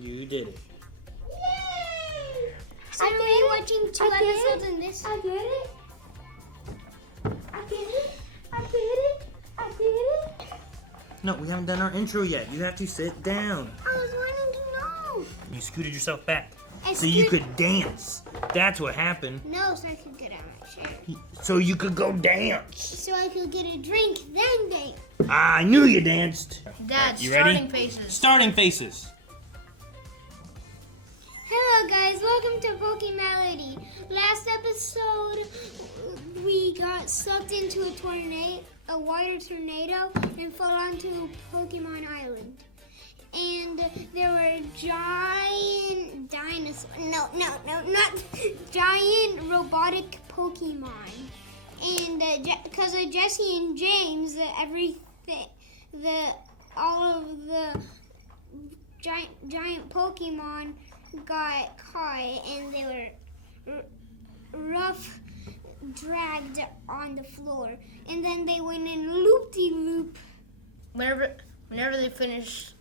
You did it. Yay! So are we watching 2 episodes in this? I did it. I did it. I did it. I did it. No, we haven't done our intro yet. You have to sit down. I was wanting to know. You scooted yourself back I so you could dance. That's what happened. No, so I could get out of my chair. So you could go dance. So I could get a drink, then dance. I knew you danced. Dad, You starting ready? faces. Starting faces. Hello guys, welcome to Pokemality. Last episode, we got sucked into a water tornado and fell onto Pokemon Island. And there were giant giant robotic Pokemon. And because of Jesse and James, all of the giant Pokemon got caught and they were rough dragged on the floor, and then they went in loop-de-loop. Whenever they finished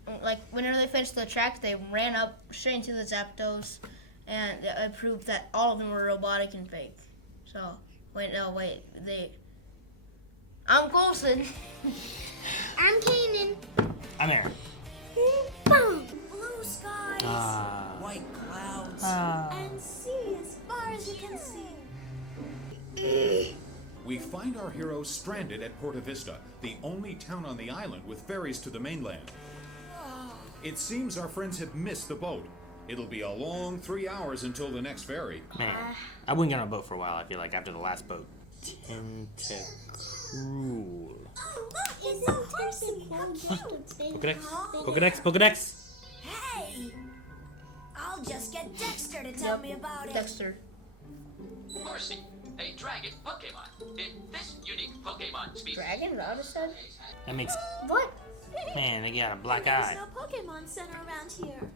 the track, they ran up straight into the Zapdos, and it proved that all of them were robotic and fake. So, I'm Coulson. I'm Kanan. I'm Aaron. Boom. Blue skies. White clouds. And sea as far as you can see. We find our heroes stranded at Porta Vista, the only town on the island with ferries to the mainland. It seems our friends have missed the boat. It'll be a long 3 hours until the next ferry. Man, I wouldn't get on a boat for a while, I feel like, after the last boat. Tentacruel. Oh, look, it's a horsey. How cute. Pokédex. Hey, I'll just get Dexter to tell me about it. Dexter. Horsey, a dragon Pokemon. In this unique Pokemon species. Dragon, Rada said? That makes... What? Man, they got a black There's eye. no Pokemon Center around here.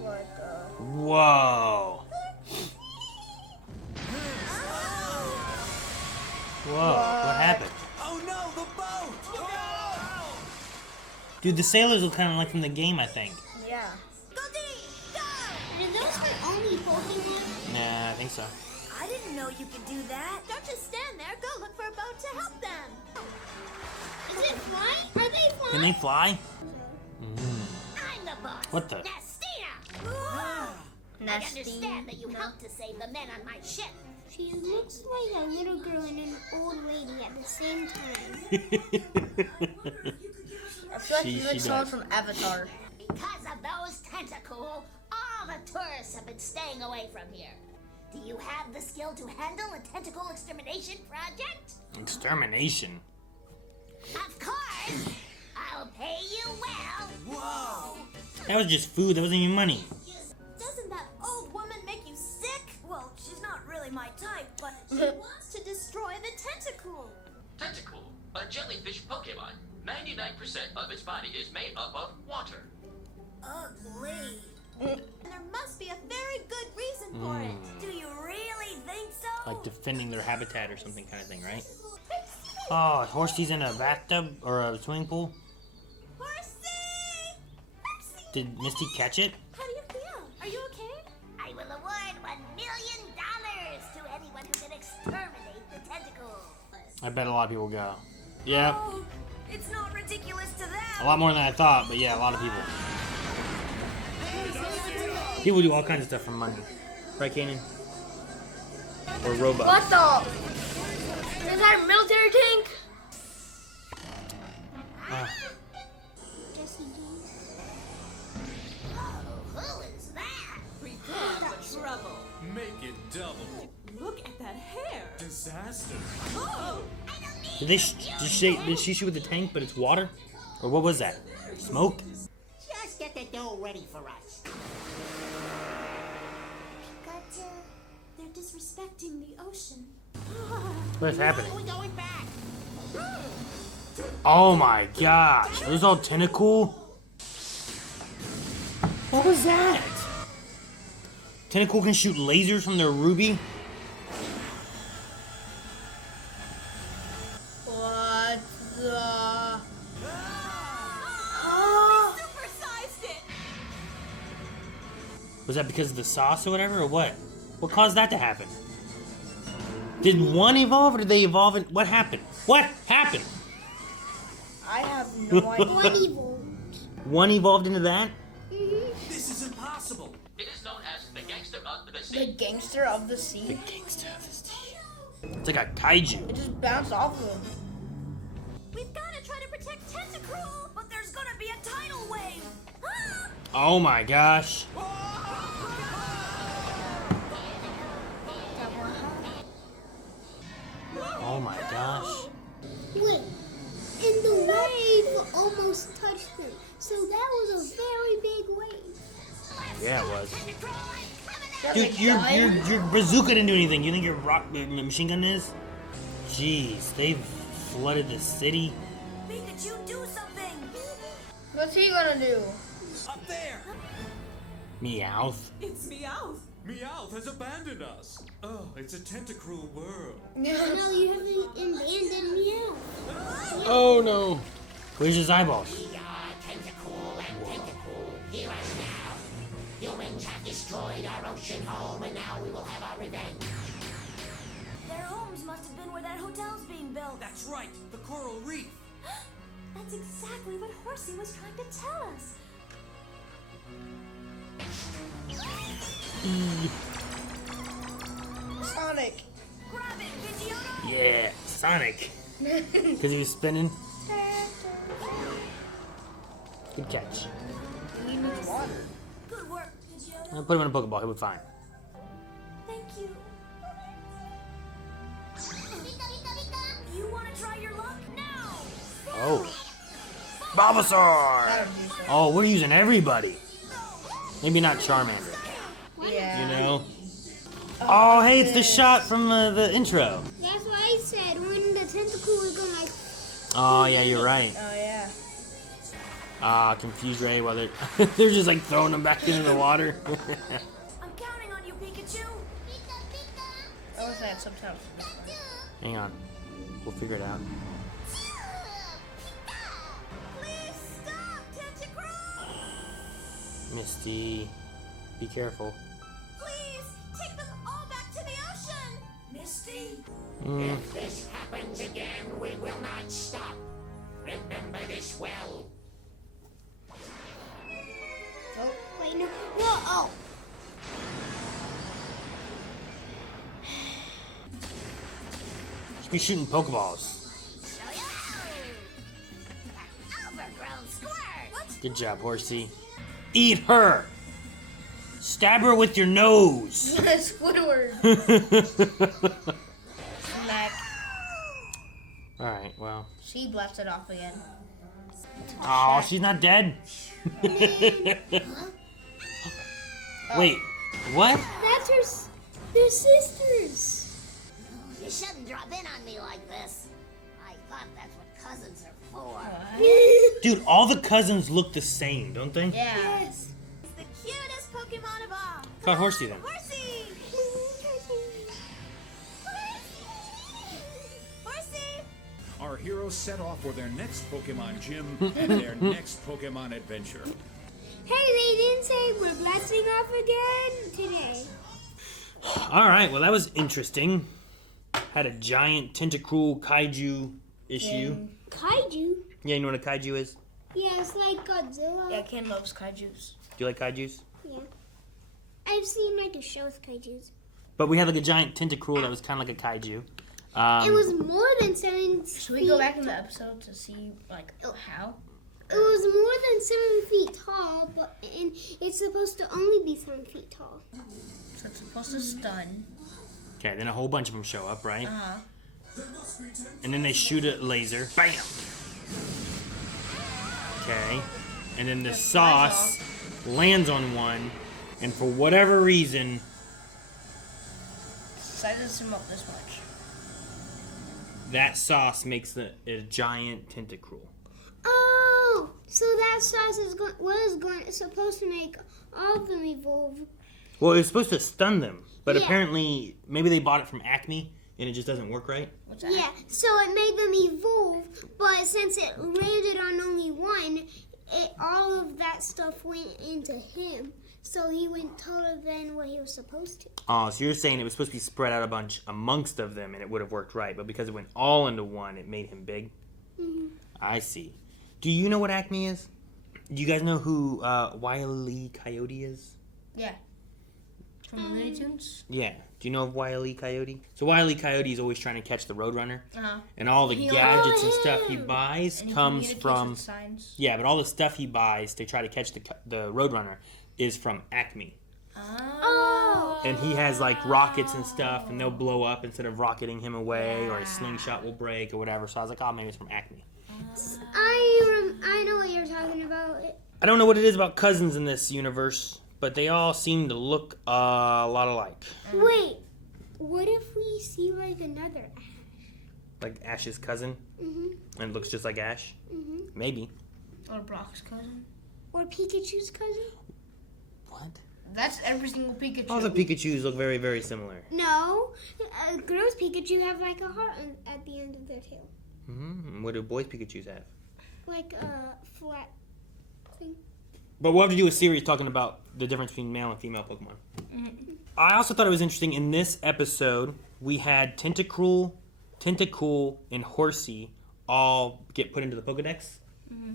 What the? Whoa. Whoa, what happened? Oh no, the boat! Dude, the sailors look kind of like from the game, I think. Yeah. Go Dee, go! Are those the only Pokemon? Nah, I think so. I didn't know you could do that. Don't just stand there. Go look for a boat to help them. Is it flying? Are they flying? Can they fly? I'm the boss. What the? Nastina! I Nasty. understand that you helped to save the men on my ship. She looks like a little girl and an old lady at the same time. I feel like She you like someone does. from Avatar. Because of those Tentacool, all the tourists have been staying away from here. Do you have the skill to handle a tentacle extermination project? Extermination. Of course! I'll pay you well! Whoa! That was just food, that wasn't even money. Doesn't that old woman make you sick? Well, she's not really my type, but she wants to destroy the Tentacool. Tentacool, a jellyfish Pokemon. 99% of its body is made up of water. Ugly. And there must be a very good reason for it. Do you really think so? Like defending their habitat or something kind of thing, right? Oh, Horsey's in a bathtub or a swimming pool? Horsey! Did Misty catch it? How do you feel? Are you okay? I will award $1 million to anyone who can exterminate the tentacle. I bet a lot of people go. Yeah, Oh, it's not ridiculous to them. a lot more than I thought, but yeah, a lot of people. People do all kinds of stuff for money. Right, Kanan? Or robots. What the? Is that a military tank? Jesse James. Who is that? Prepare for trouble. Make it double. Look at that hair. Disaster. Oh! Did she shoot with the tank, but it's water? Or what was that? Smoke? Just get the dough ready for us. They're disrespecting the ocean. What's happening? We're going back. Oh my gosh, are those all Tentacool? What was that? Tentacool can shoot lasers from their ruby? What the? Was that because of the sauce or whatever, or what? What caused that to happen? Did one evolve, or did they evolve? What happened? What happened? I have no idea. One evil. One evolved into that? This is impossible. It is known as the gangster of the The sea. gangster of the sea. Gangsta of this tea. It's like a kaiju. It just bounced off of him. We've got to try to protect Tentacruel, but there's gonna be a tidal wave. Ah! Oh my gosh. Oh my gosh. Wait, and the wave almost touched them. So that was a very big wave. Yeah, it was. That Dude, makes your sense. bazooka didn't do anything. You think your machine gun is? Jeez, they've flooded the city. Pikachu, do something! What's he gonna do? Up there. Meowth. It's Meowth. Meowth has abandoned us. Oh, it's a Tentacruel world. No, you haven't abandoned me out. Oh no. Where's his eyeballs? Tentacool and Tentacruel, here and now. Humans have destroyed our ocean home, and now we will have our revenge. Their homes must have been where that hotel's being built. That's right, the coral reef. That's exactly what Horsey was trying to tell us. Sonic. Grab it, Pidgeotto! Yeah, Sonic. Because he was spinning. Good catch. He needs water. Good work, Pidgeotto. I'll put him in a Pokeball. He'll be fine. Thank you. You want to try your luck now? Oh. Bulbasaur! Oh, we're using everybody. Maybe not Charmander. Yeah. You know? Oh, hey, it's the shot from the intro. That's what I said when the tentacle was going like. Oh, yeah, you're right. Oh yeah. Confused Ray while they're, they're just like throwing them back into the water. I'm counting on you, Pikachu. I was that sometimes. Hang on. We'll figure it out. Please stop, Tentacruel. Misty, be careful. Please take them all back to the ocean. Misty. If this happens again, we will not stop. Remember this well. Oh, wait, no. Whoa, oh. Just be shooting Pokeballs. Overgrown squirt. Good job, Horsey. Eat her! Stab her with your nose! Squidward. Smack. Alright, well. She blasted off again. Oh, she's not dead? Wait, what? That's her. They're sisters. You shouldn't drop in on me like this. I thought that's what cousins are for. Dude, all the cousins look the same, don't they? Yeah. Yes. It's the cutest Pokemon of all. Call Horsey then. Horsey! Horsey! Our heroes set off for their next Pokemon gym and their next Pokemon adventure. Hey, they didn't say we're blasting off again today. Alright, well that was interesting. Had a giant Tentacruel Kaiju issue. Kaiju? Yeah, you know what a Kaiju is? Yeah, it's like Godzilla. Yeah, Ken loves kaijus. Do you like Kaijus? Yeah. I've seen like a show with kaijus. But we had like a giant Tentacruel that was kind of like a Kaiju. It was more than 7 feet. Should we go back in the episode to see like how? It was more than 7 feet tall, and it's supposed to only be 7 feet tall. So it's supposed to stun. Okay, then a whole bunch of them show up, right? Uh-huh. And then they shoot a laser. Bam! Okay. And then the sauce lands on one, and for whatever reason, Sizes him up this much. that sauce makes a giant Tentacruel. Oh, so that sauce is supposed to make all of them evolve. Well, it was supposed to stun them, but Yeah. apparently maybe they bought it from Acme, and it just doesn't work right. What's that? Yeah, so it made them evolve, but since it landed on only one, all of that stuff went into him. So he went taller than what he was supposed to. Oh, so you're saying it was supposed to be spread out a bunch amongst of them and it would have worked right, but because it went all into one, it made him big? Mm-hmm. I see. Do you know what Acme is? Do you guys know who Wile E. Coyote is? Yeah. From Looney Tunes? Yeah. Do you know of Wile E. Coyote? So Wile E. Coyote is always trying to catch the Roadrunner. Uh-huh. And all the gadgets and stuff he buys And he comes communicates from... with signs. Yeah, but all the stuff he buys to try to catch the Roadrunner is from Acme. Oh. And he has like rockets and stuff, and they'll blow up instead of rocketing him away, or his slingshot will break or whatever. So I was like, oh, maybe it's from Acme. I know what you're talking about. I don't know what it is about cousins in this universe, but they all seem to look a lot alike. Wait, what if we see like another Ash? Like Ash's cousin, Mm-hmm. and looks just like Ash? Mm-hmm. Maybe. Or Brock's cousin. Or Pikachu's cousin? What? That's every single Pikachu. All the Pikachus look very, very similar. No, girls' Pikachu have like a heart at the end of their tail. Mm-hmm. What do boys' Pikachus have? Like a flat thing. But we'll have to do a series talking about the difference between male and female Pokemon. Mm-hmm. I also thought it was interesting, in this episode, we had Tentacruel, and Horsey all get put into the Pokedex,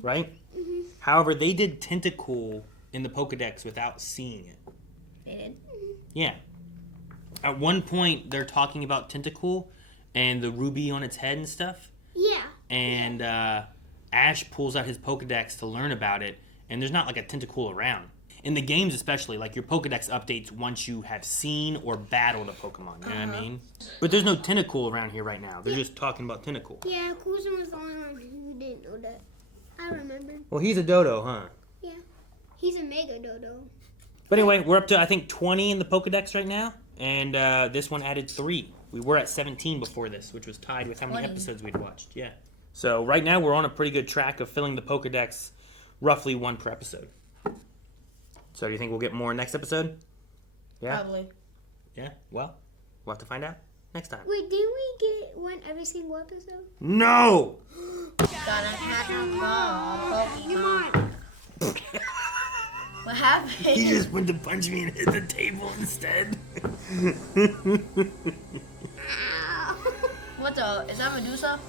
right? Mm-hmm. However, they did Tentacool in the Pokedex without seeing it. They did? Yeah. At one point, they're talking about Tentacool and the ruby on its head and stuff. Yeah. And Ash pulls out his Pokedex to learn about it, and there's not like a Tentacool around. In the games especially, like your Pokedex updates once you have seen or battled a Pokemon, you know what I mean? But there's no Tentacool around here right now. They're just talking about Tentacool. Yeah, Coulson was the only one who didn't know that. I remembered. Well, he's a dodo, huh? Yeah. He's a Mega Dodo. But anyway, we're up to, I think, 20 in the Pokedex right now, and this one added 3. We were at 17 before this, which was tied with how many 20. episodes we'd watched. Yeah. So right now we're on a pretty good track of filling the Pokedex roughly 1 per episode. So do you think we'll get more next episode? Yeah? Probably. Yeah? Well, we'll have to find out next time. Wait, didn't we get one every single episode? No! Gotta have a Come on. What happened? He just went to punch me and hit the table instead. What the? Is that Medusa?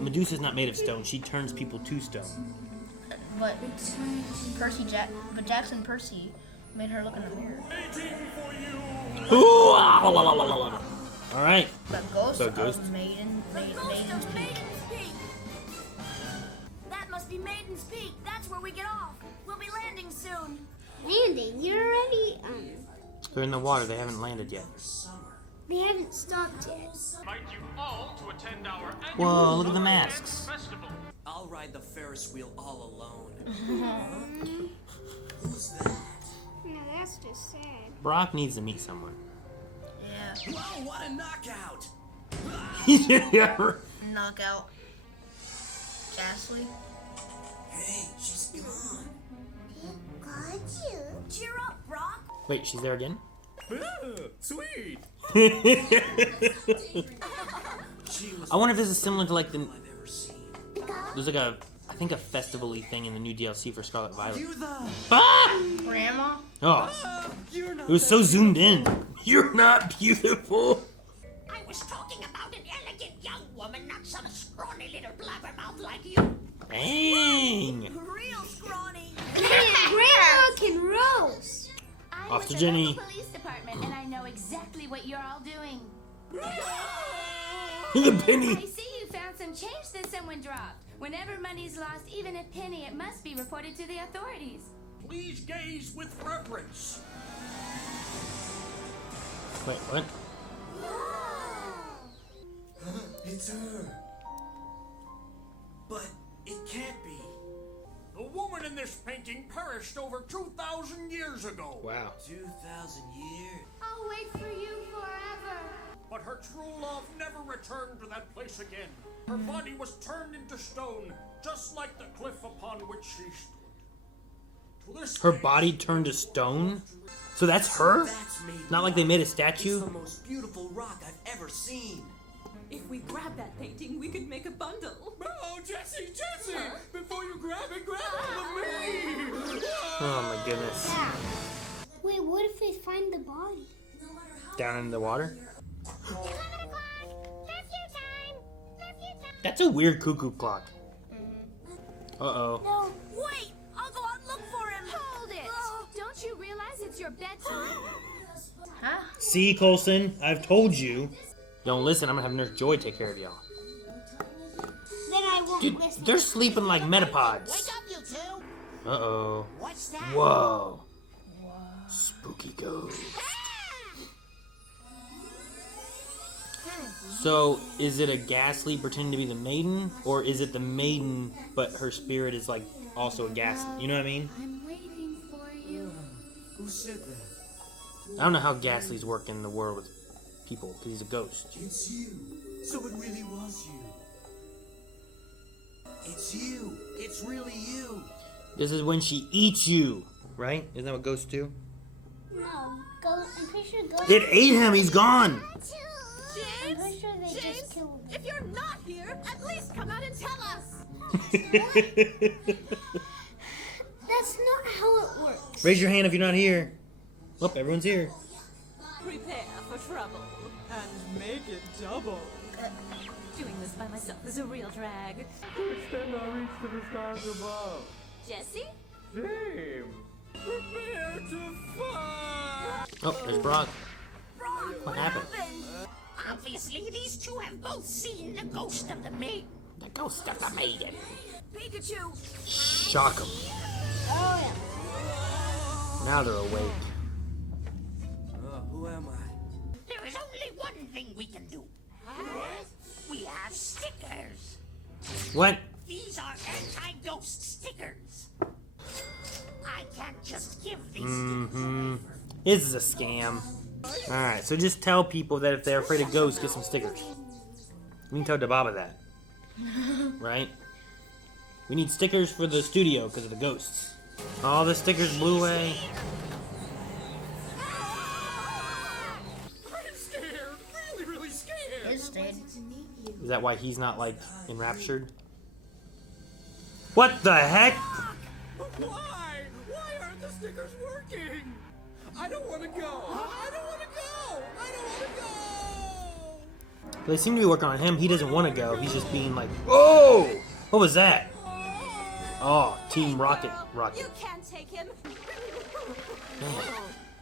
Medusa's not made of stone. She turns people to stone. But Jackson Percy made her look in the mirror. All right. The ghost So ghost. of Maiden. The ghost Maiden's of Peak. Maiden's Peak! That must be Maiden's Peak. That's where we get off. We'll be landing soon. Landing. You're already, They're in the water. They haven't landed yet. they haven't stopped yet. Invite you all to attend our annual Whoa, look at the Summer masks. Dance Festival. I'll ride the Ferris wheel all alone. Who's that? No, that's just sad. Brock needs to meet someone. Yeah. Whoa, what a knockout! Yeah. Knockout. Ghastly. Hey, she's gone. Got you. Cheer up, Brock. Wait, she's there again? Sweet. She was I wonder if this is similar to like the. I've ever seen. There's like a, I think a festival-y thing in the new DLC for Scarlet Violet. You're the... Ah! Grandma. Oh, You're not it was so zoomed in. You're not beautiful. I was talking about an elegant young woman, not some scrawny little blabbermouth like you. Dang. Real scrawny. Grandma can roast. I'm Off with to the Jenny. local police department, and I know exactly what you're all doing. The I penny. see you found some change that someone dropped. Whenever money's lost, even a penny, it must be reported to the authorities. Please gaze with reverence. Wait, what? It's her. But it can't be. The woman in this painting perished over 2,000 years ago. Wow. 2,000 years. I'll wait for you forever. But her true love never returned to that place again. Her body was turned into stone, just like the cliff upon which she stood. To this Her day, body turned to stone? So that's her? That's made Not like they made a It's statue? the most beautiful rock I've ever seen. If we grab that painting, we could make a bundle. Oh, Jesse! Before you grab it with me! Oh my goodness. Wait, what if they find the body? Down in the water? That's a weird cuckoo clock. Uh-oh. No, wait! I'll go out and look for him. Hold it! Don't you realize it's your bedtime? Huh? See, Coulson? I've told you. Don't listen, I'm gonna have Nurse Joy take care of y'all. Then I won't Dude, listen. they're sleeping like metapods. Wake up, you two! Uh-oh. What's that? Whoa. Spooky ghost. So, is it a Ghastly pretending to be the Maiden? Or is it the Maiden, but her spirit is like also a Ghastly? You know what I mean? I'm waiting for you. Who said that? I don't know how Ghastlies work in the world with people, because he's a ghost. It's you. So it really was you. It's you. It's really you. This is when she eats you, right? Isn't that what ghosts do? No, I'm pretty sure ghosts. It ate him, he's gone! I'm pretty sure they just killed him. If you're not here, at least come out and tell us. That's not how it works. Raise your hand if you're not here. Oh, everyone's here. Prepare for trouble. And make it double. Doing this by myself is a real drag. To extend our reach to the stars above. Jesse? Shame. Prepare to fight! Oh, there's Brock. What happened? Obviously, these two have both seen the ghost of the maiden. The ghost of the maiden. Pikachu! Shock them. Oh, Now they're awake. Who am I? There is only one thing we can do. We have stickers. What? These are anti-ghost stickers. I can't just give these Mm-hmm. This is a scam. Alright, so just tell people that if they're afraid of ghosts, get some stickers. We can tell Dababa that. Right? We need stickers for the studio because of the ghosts. All the stickers blew away. I'm scared. Really scared. His stayed. Is that why he's not, like, enraptured? What the heck? Why? Why aren't the stickers working? I don't want to go. I don't want to go. I don't want to go. They seem to be working on him. He doesn't want to go. He's just being like, whoa! What was that? Oh, Team Rocket. You can't take him. Man,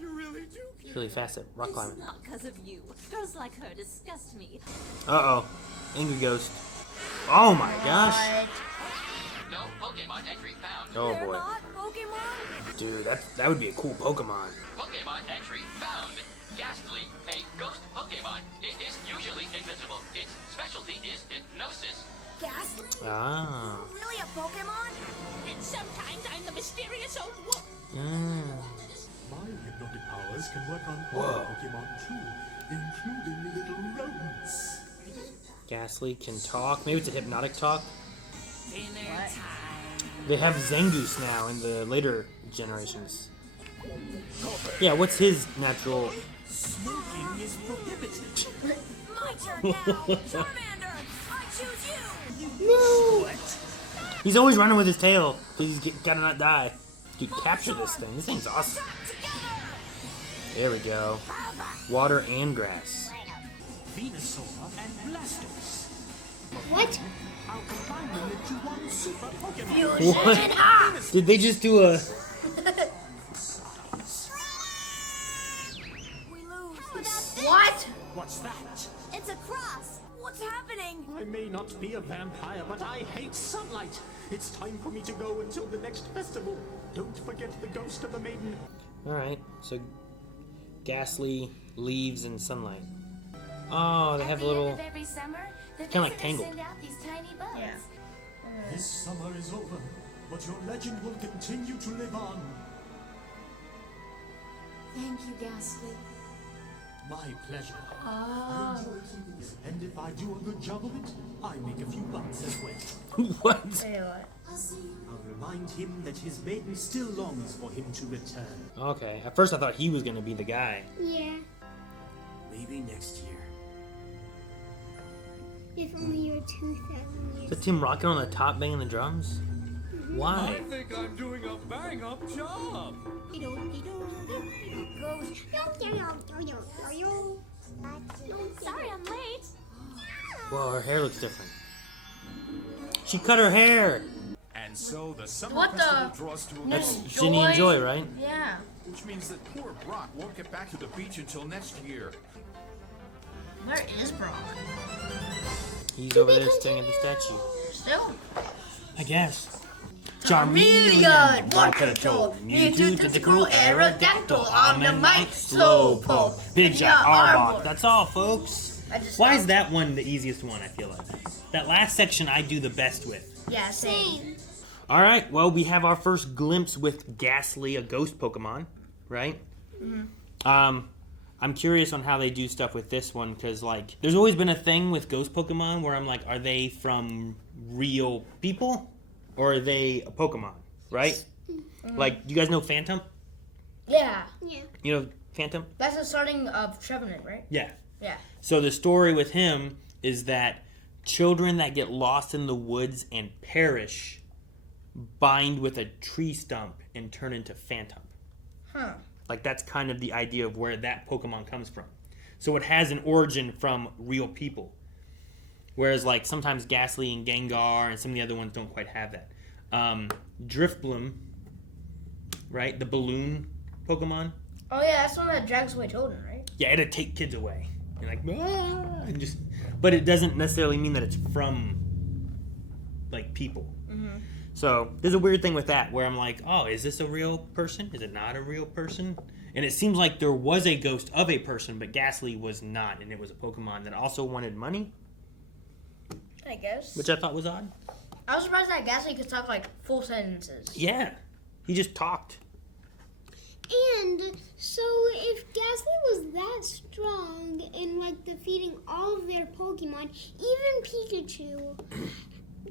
You really do. he's really fast at rock climbing. Not because of you. Girls like her disgust me. Uh-oh. Angry Ghost. Oh my gosh. No Pokemon entry found. Oh boy. Not Pokemon? Dude, that would be a cool Pokemon. Pokemon entry found. Ghastly, a ghost Pokemon. It is usually invisible. Its specialty is hypnosis. Ghastly? Ah. Really a Pokemon? And sometimes I'm the mysterious old wolf. My hypnotic powers can work on Whoa. other Pokemon too, including little rodents. Ghastly can talk. Maybe it's a hypnotic talk. Dinner time. They have Zangoose now in the later generations. Yeah, what's his natural... Smoking is prohibited. My turn now! Charmander! I choose you! no. He's always running with his tail, because he's gotta not die. Dude, capture this thing. This thing's awesome. There we go. Water and grass. Venusaur and Blastoise. What? I'll combine them into one super Pokemon. What? Did they just do a... We lose. What? What's that? It's a cross! What's happening? I may not be a vampire, but I hate sunlight. It's time for me to go until the next festival. Don't forget the ghost of the maiden. Alright, so... Ghastly, leaves, and sunlight. Oh, they have a At the little... end of every summer, the Kinda like visitors Tangled. send out these tiny bugs. Yeah. This summer is over, but your legend will continue to live on. Thank you, Ghastly. My pleasure. I enjoy keeping it, and if I do a good job of it, I make a few bucks as well. What? Wait, what? I'll remind him that his maiden still longs for him to return. Okay, at first I thought he was gonna be the guy. Yeah. Maybe next year. If only your tooth had Is that Tim Rocket on the top banging the drums? Why? I think I'm doing a bang-up job. Sorry I'm late. Whoa, her hair looks different. She cut her hair. And so the summer What the- festival draws to a That's close, Ginny and Joy, right? Yeah. which means that poor Brock won't get back to the beach until next year. Where is Brock? He's over there staring at the statue. Still? I guess. Charmeleon, Water Control, Mewtwo, Tentacruel, Aerodactyl, Omnimite, Slowpoke, Pidgeot, Arbok. That's all, folks. I just Why is stopped. that one the easiest one, I feel like? That last section I do the best with. Yeah, same. Alright, well, we have our first glimpse with Ghastly, a ghost Pokemon, right? I'm curious on how they do stuff with this one, because, like, there's always been a thing with ghost Pokemon where I'm like, are they from real people? Or are they a Pokemon, right? Like, do you guys know Phantom? Yeah. Yeah. You know Phantom? That's the starting of Trevenant, right? Yeah. Yeah. So the story with him is that children that get lost in the woods and perish bind with a tree stump and turn into Phantom. Huh. Like, that's kind of the idea of where that Pokemon comes from. So it has an origin from real people. Whereas, like, sometimes Ghastly and Gengar and some of the other ones don't quite have that. Drifblim, right? The balloon Pokemon. Oh yeah, that's the one that drags away children, right? Yeah, it'd take kids away. And like, and just, but it doesn't necessarily mean that it's from, like, people. So there's a weird thing with that where I'm like, oh, is this a real person? Is it not a real person? And it seems like there was a ghost of a person, but Ghastly was not, and it was a Pokemon that also wanted money, I guess. which I thought was odd. I was surprised that Ghastly could talk like full sentences. Yeah, he just talked. And so if Ghastly was that strong in like defeating all of their Pokemon, even Pikachu,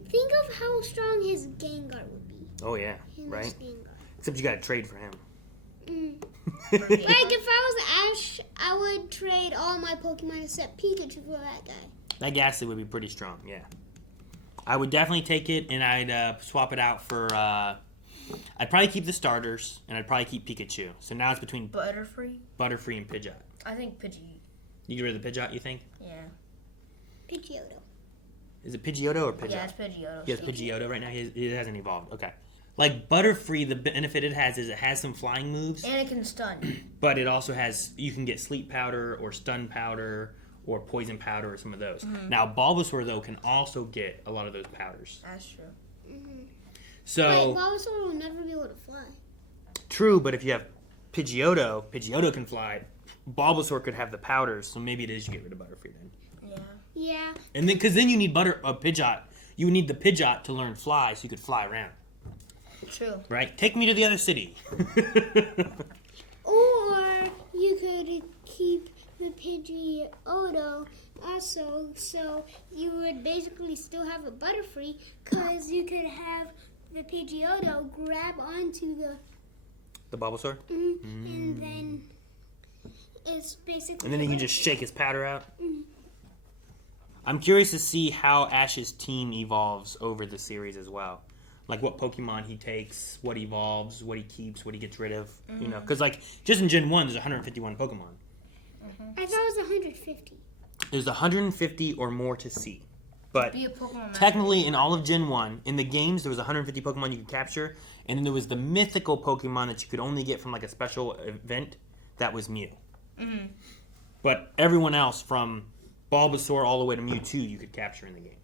think of how strong his Gengar would be. Oh yeah, His right? Gengar. Except you gotta trade for him. Like if I was Ash, I would trade all my Pokemon except Pikachu for that guy. That Ghastly would be pretty strong, yeah. I would definitely take it, and I'd swap it out for, I'd probably keep the starters, and I'd probably keep Pikachu. So now it's between Butterfree? Butterfree and Pidgeot. I think Pidgey. You get rid of the Pidgeot, you think? Yeah. Pidgeotto. Is it Pidgeotto or Pidgeot? Yeah, it's Pidgeotto. He has Pidgeotto right now. He hasn't evolved. Okay. Like Butterfree, the benefit it has is it has some flying moves, And it can stun. but it also has, you can get Sleep Powder or Stun Powder or Poison Powder or some of those. Now Bulbasaur though can also get a lot of those powders. That's true. So Wait, Bulbasaur will never be able to fly. true, but if you have Pidgeotto can fly. Bulbasaur could have the powders, so maybe it is you get rid of Butterfree then. Yeah. Yeah. And then, because then you need Pidgeot. You would need the Pidgeot to learn Fly, so you could fly around. True. Right? Take me to the other city. Or you could keep the Pidgeotto also, so you would basically still have a Butterfree, because you could have the Pidgeotto grab onto The Bulbasaur? and then it's basically. And then he can just shake his powder out. I'm curious to see how Ash's team evolves over the series as well. Like what Pokemon he takes, what evolves, what he keeps, what he gets rid of. You know, because like just in Gen 1, there's 151 Pokemon. I thought it was 150. There's 150 or more to see. But Be a Pokemon technically, in all of Gen 1, in the games, there was 150 Pokemon you could capture. And then there was the mythical Pokemon that you could only get from like a special event. That was Mew. But everyone else from Bulbasaur all the way to Mewtwo you could capture in the game.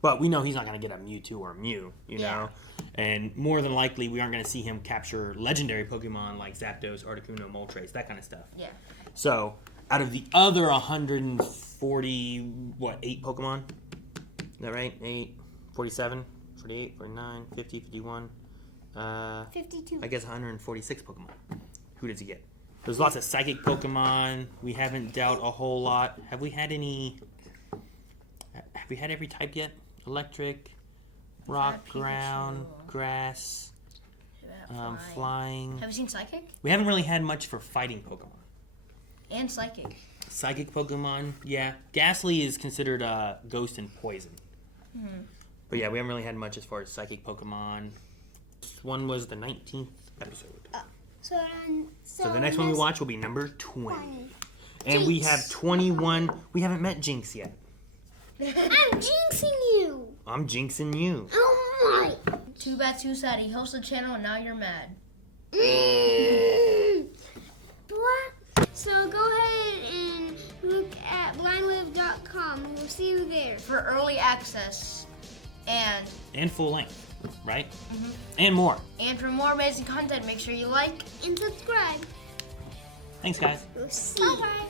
But we know he's not going to get a Mewtwo or a Mew, you know? And more than likely, we aren't going to see him capture legendary Pokemon like Zapdos, Articuno, Moltres, that kind of stuff. Yeah. So, out of the other 8 Pokemon? Is that right? 8, 47, 48, 49, 50, 51. 52. I guess 146 Pokemon. Who does he get? There's lots of psychic Pokemon. We haven't dealt a whole lot. Have we had any... Have we had every type yet? Electric, rock, ground, grass, flying. Have you seen Psychic? We haven't really had much for fighting Pokemon. And Psychic. Psychic Pokemon, yeah. Ghastly is considered ghost and poison. But yeah, we haven't really had much as far as psychic Pokemon. This one was the 19th episode. So The next one we watch will be number 20. And we have 21. We haven't met Jinx yet. I'm jinxing you. I'm jinxing you. Oh my. Too bad, too sad. He hosts a channel and now you're mad. So go ahead and look at blindlive.com. We'll see you there. For early access And full length, right? And more. and for more amazing content, make sure you like And subscribe. Thanks, guys. We'll see you. Bye-bye.